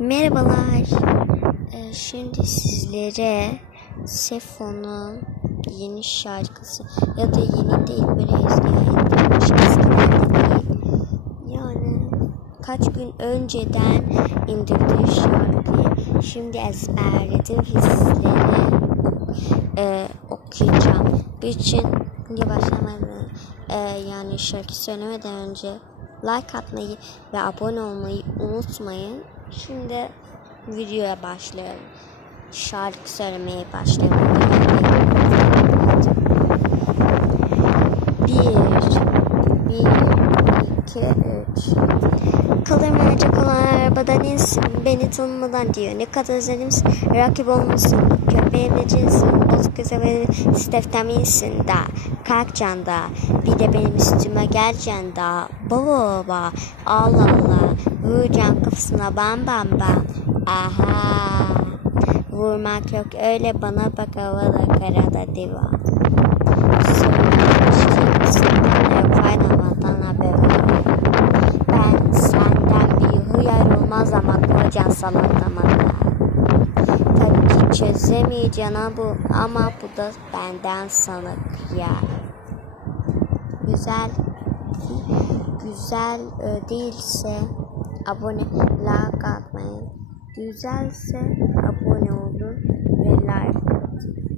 Merhabalar. Ee, şimdi sizlere Sefo'nun yeni şarkısı ya da yeni değil böyle eski de değil. Yani kaç gün önceden indirdiği şarkıyı şimdi ezberledim hisleri e, okuyacağım. Bir için başlamadan e, yani şarkı söylemeden önce like atmayı ve abone olmayı unutmayın. Şimdi videoya başlayalım. Şarkı söylemeye başlayalım. Bir, iki, üç. Kaldırmayacak olan arabadan insin. Beni tanımadan diyor. Ne kadar özenimsin. Rakip olmuşsun. Köpeğimle cinsin. Bozuk göze ve steftaminsin da. Kalk canda. Bir de benim üstüme gel canda. Baba baba. Allah Allah. Vuracağım kafasına bam bam bam. Aha. Vurmak yok öyle bana bak havada karada diva. Söylemiş kocan samanlamada. Tabii ki çözemeyeceğim bu ama bu da benden sana kıyar. Güzel güzel değilse abone like atmayın. Güzelse abone olun ve like atın.